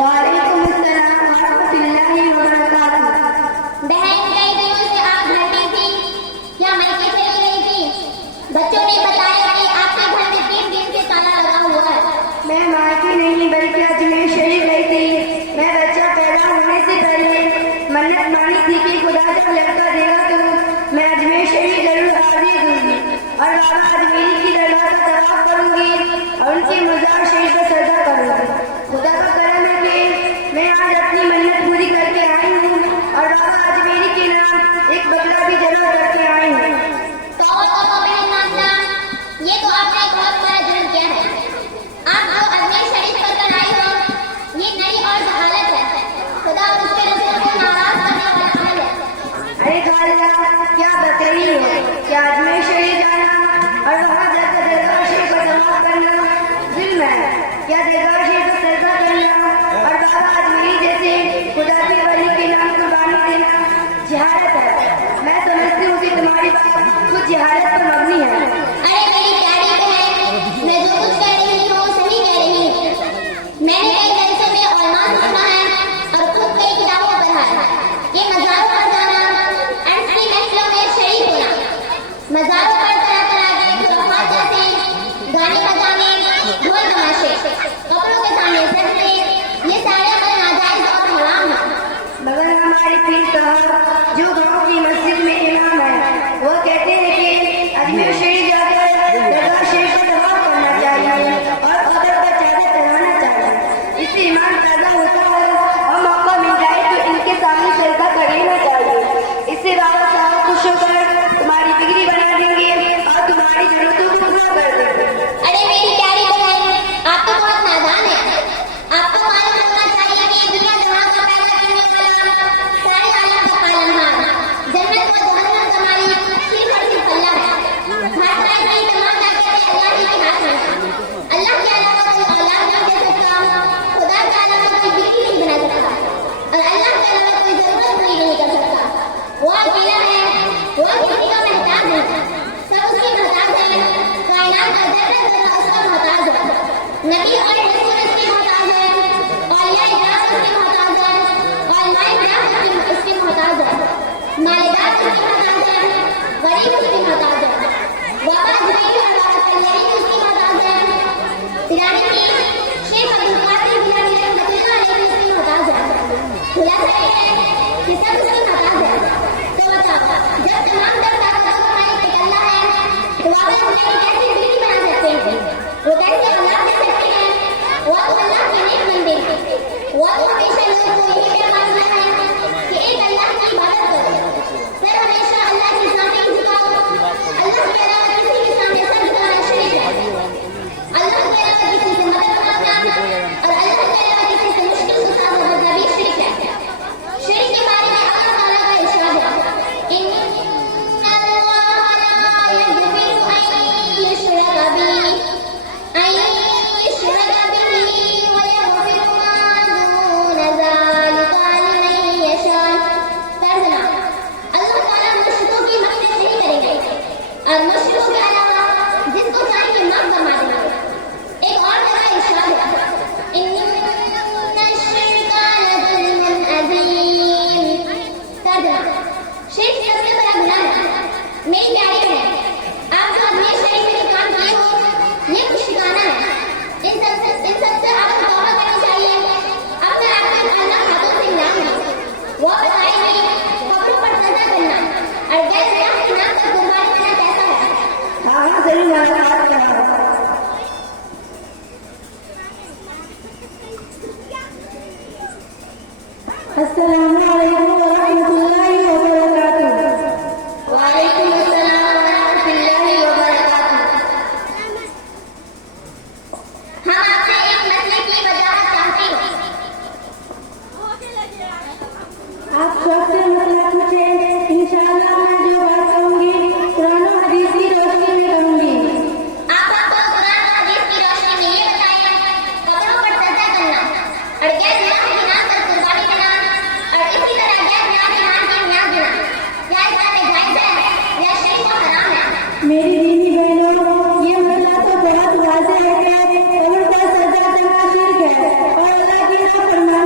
वालेकुम अस्सलाम रहमतुल्लाहि व बरकातुहू। बहन, कई दिनों से आप घर में थी या मायके चली गई थी? बच्चों ने बताया कि आपके घर में 3 दिन से ताला लगा हुआ है। मैं मायके नहीं बल्कि अजमेर शरीफ गई थी। मैं बच्चा पैदा होने से पहले मन्नत मानी थी कि खुदा जब लड़का देगा तो मैं अजमेर शरीफ जरूर हाजिर दूंगी और बाबा अजमेरी की दरगाह का तवाफ करूंगी और उनके मज़ार शरीफ का सजदा करूंगी। खुदा का करम है कि मैं आज अपनी मन्नत पूरी करके आई हूँ और बाबा अजमेरी के नाम एक बकरा भी जमा करके आई हूँ। तो बहन नाज़ला, ये तो आपने बहुत बड़ा जुर्म किया है। आप जो अजमेर शरीफ कर आई हो, ये नई और जहालत है। खुदा और उसके रसूल को नाराज करने वाला अमल है। अरे खाला, क्या बता रही हो? क्या अजमेर शरीफ जाना और वहाँ जाकर दरगाह शरीफ का तवाफ करना जुल्म है? क्या दरगाह शरीफ का सजदा करना और बाबा अजमेरी जैसे खुदा के वली के नाम कुर्बानी देना जहालत है? मैं समझती हूँ कि तुम्हारी बात कुछ जहालत पर मबनी है। अरे मेरी प्यारी बहन, मैं जो कुछ कह रही हूँ वो सही कह रही हूँ। मैंने कई जलसों में औलाद सुना है और खुद कई किताबों में पढ़ा है कि मज़ारों पर जाना ऐसी नस्लों में शहीद होना, मज़ारों पर तरह तरह के खुराफात जैसे गाने बजाने, ढोल तमाशे, कपड़ों के सामने सजदे, ये सारे अमल नाजायज और हराम हैं। मगर हमारे पीर साहब जो गांव की मस्जिद में इमाम है, वो कहते हैं कि अजमेर शरीफ जाकर दरगाह शरीफ का तवाफ करना चाहिए और कब्र पर चादर चढ़ाना चाहिए। इससे ईमान ताज़ा होता है और मौका मिल जाए तो इनके सामने सजदा कर लेना चाहिए। इससे बाबा साहब खुश होकर तुम्हारी बिगड़ी बना देंगे और तुम्हारी जरूरतों को पूरा कर देंगे। अरे मेरी प्यारी बहन, आप तो बहुत नादान हैं। आपको मालूम होना चाहिए कि दुनिया जहां का पैदा करने वाला, सारे आलम का पालनहार, जन्नत व जहन्नम का मालिक सिर्फ और सिर्फ अल्लाह है। हर तरह की तमाम ताकतें अल्लाह ही के हाथ में हैं। अल्लाह के अलावा कोई औलाद नहीं दे सकता, खुदा के अलावा कोई बिल्ली नहीं बना सकता और अल्लाह के अलावा कोई जरूरत पूरी नहीं कर सकता। वो अकेला है, वो किसी का मोहताज नहीं, सब उसकी मोहताज है। कायनात का जर्रा जर्रा उसका मोहताज है। नबी और रसूल उसके मोहताज है, औलिया इकराम उसके मोहताज है, औलिमाए किराम उसके मोहताज है, मालेदार उसके मोहताज है, गरीब उसके मोहताज है, बाबा अजमेरी और बाबा कल्याणी उसके मोहताज है, तिरानी पीर शेख अब्दुल कादिर जिलानी रहमतुल्लाह अलैहि उसके मोहताज है। खुलासा ये है कि सब उसके मोहताज है। तो बताओ, जब तमाम तर ताकतों का मालिक एक अल्लाह है, तो बाबा अजमेरी कैसे बिल्ली बना सकते हैं? वो कैसे औलाद दे सकते हैं? वो तो अल्लाह के नेक बंदे हैं। वो तो हमेशा लोगों को यही पैगाम देना है कि एक अल्लाह की इबादत करो, फिर हमेशा अल्लाह के सामने झुकाओ। अल्लाह के अलावा किसी के सामने सर झुकाना शिर्क है। अल्लाह के अलावा किसी से मदद मांगना और अल्लाह के अलावा किसी से मुश्किल कुशा होना भी शिर्क है। शिर्क के बारे में अल्लाह ताला का इरशाद है, इन्ना अल्लाह ला यग़फ़िरु अन युश्रका बिही और मुश्रिकों के अलावा जिसको चाहे माफ फरमा देंगे। एक और जगह इरशाद है, इन्ना शिर्का लज़ुल्मुन अज़ीम। तर्जुमा, शिर्क सबसे बड़ा गुनाह है। मेरी प्यारी बहन, आप जो अजमेर शरीफ में जो काम किए हो, ये खुशगाना है। इन सबसे आपको तौबा करनी चाहिए। अपने आप को अल्लाह हाथों से मिलाना, वो बताएंगे कब्रों पर सजदा करना और गैर अल्लाह के नाम पर कुर्बान करना कैसा है। हाँ जरूर मुलाकात करना। अस्सलामु अलैकुम व रहमतुल्लाहि व बरकातुहू। वालेकुम अस्सलाम व रहमतुल्लाहि व बरकातुहू। हम आपसे एक मसले की वजाहत चाहते हैं। आप सबसे मसला पूछें, इंशाअल्लाह मैं जो बात कहूँगी कुरान और हदीस की रोशनी में कहूँगी। आप हमको कुरान और हदीस की रोशनी में ये बताएं, कब्रों पर सजदा करना और गैर अल्लाह के नाम पर कुर्बानी देना और इसी तरह गैर अल्लाह के नाम की न्याज देना, क्या इस बात जायज़ है या शिर्क और हराम है? मेरी दीनी बहनों, ये मसला तो बहुत वाज़ेह है कि कब्र पर सजदा करना शिर्क है और अल्लाह की नाफरमानी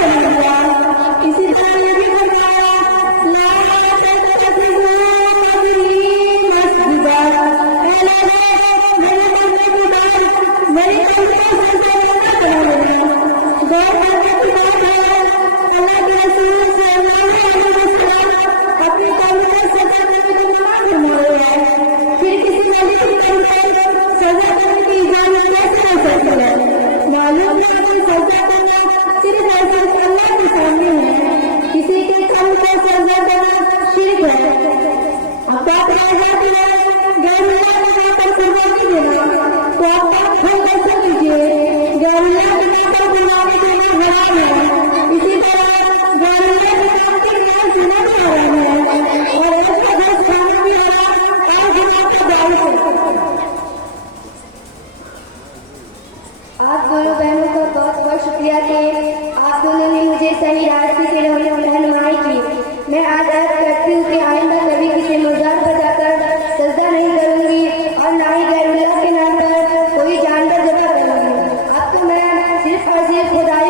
बना दिया। इसी तरह ये भी फरमाया ला तत्तखिज़ू कब्री मस्जिदा, मैंने करने की बात मेरी कब्र को सजदा बना दिया। गौर करने की बात है अल्लाह के रसूल सल्लल्लाहु अलैहि वसल्लम अपनी कौम को सजा करने को मना फरमाया है, फिर किसी नबी की कौम को सजा करने की इजाजत कैसे हो सकती है? मालूम है कि सजा करना सिर्फ ऐसा अल्लाह के सामने है, किसी के कौम को सजा करना शिर्क है। अब बात आ जाती है गैरुल्लाह के नाम पर सजा नहीं देना, तो आप बात हम कैसे कीजिए? गैरुल्लाह के नाम पर गुलामी देना हराम है, इसी तरह गैरुल्लाह के नाम पर न्याय सुना भी हराम है, और उसका घर खाना भी हराम और गुनाह का बाइस है। आप दोनों बहनों का बहुत बहुत शुक्रिया कि आप दोनों ने मुझे सही रास्ते से रहनुमाई की। मैं आज अर्ज करती हूँ कि आइंदा कभी किसी मुर्दार बजाकर सजदा नहीं करूँगी और ना ही गैरुल्लाह के नाम पर कोई जानवर जबा करूँगी। अब तो मैं सिर्फ और सिर्फ खुदाई